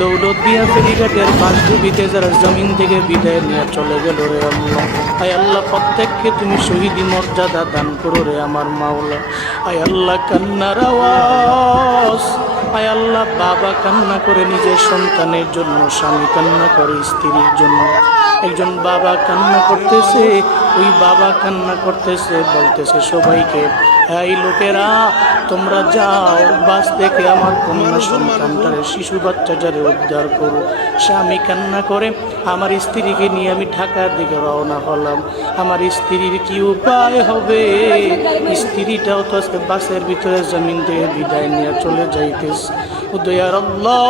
দৌলতদিয়া ফেরিঘাটের পাঁচডুবিতে যারা জমিন থেকে বিদায় নিয়ে চলে গেল রে আল্লাহ, আয় আল্লাহ প্রত্যেককে তুমি শহীদি মর্যাদা দান করো রে আমার মাওলা। আয় আল্লাহ কান্নার আওয়াজ, আয় আল্লাহ বাবা কান্না করে নিজের সন্তানের জন্য, স্বামী কান্না করে স্ত্রীর জন্য, একজন বাবা কান্না করতেছে, ওই বাবা কান্না করতেছে, বলতেছে সবাইকে, এই লোকেরা তোমরা যাও বাস থেকে আমার কন্যা সন্তানটারে, শিশু বাচ্চাটারে উদ্ধার করো। স্বামী কান্না করে, আমার স্ত্রীকে নিয়ে আমি ঢাকার দিকে রওনা হলাম, আমার স্ত্রীর কি উপায় হবে? স্ত্রীটাও তো আজকে বাসের ভিতরে জমিন থেকে বিদায় নিয়ে চলে যাইতেছে। দয়ার আল্লাহ,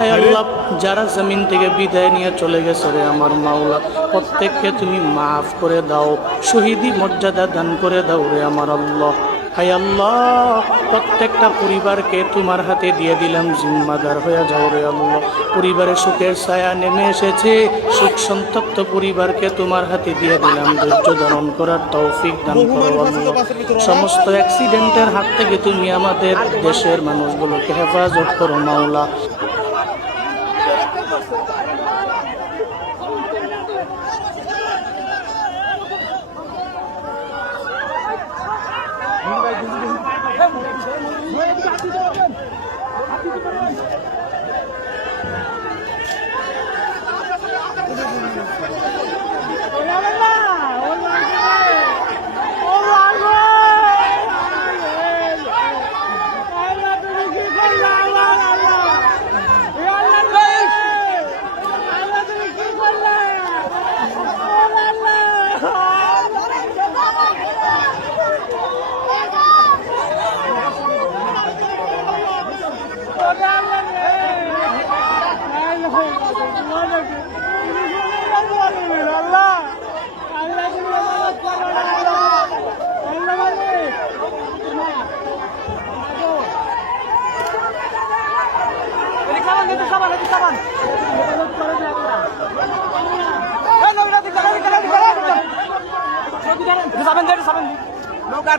হে আল্লাহ যারা জমিন থেকে বিদায় নিয়ে চলে গেছে রে আমার মাওলা, প্রত্যেককে তুমি মাফ করে দাও, শহীদি মর্যাদা দান করে দাও রে আমার আল্লাহ। হায় আল্লাহ প্রত্যেকটা পরিবারকে তোমার হাতে দিয়ে দিলাম, জিম্মাদার হয়ে যাও রে আল্লাহ। পরিবারের সুখের ছায়া নেমে এসেছে, সুখ সন্তপ্ত পরিবারকে তোমার হাতে দিয়ে দিলাম, ধৈর্য ধারণ করার তৌফিক দান করো আল্লাহ। সমস্ত অ্যাক্সিডেন্টের হাত থেকে তুমি আমাদের দেশের মানুষগুলোকে হেফাজত করো মাওলা। নৌকা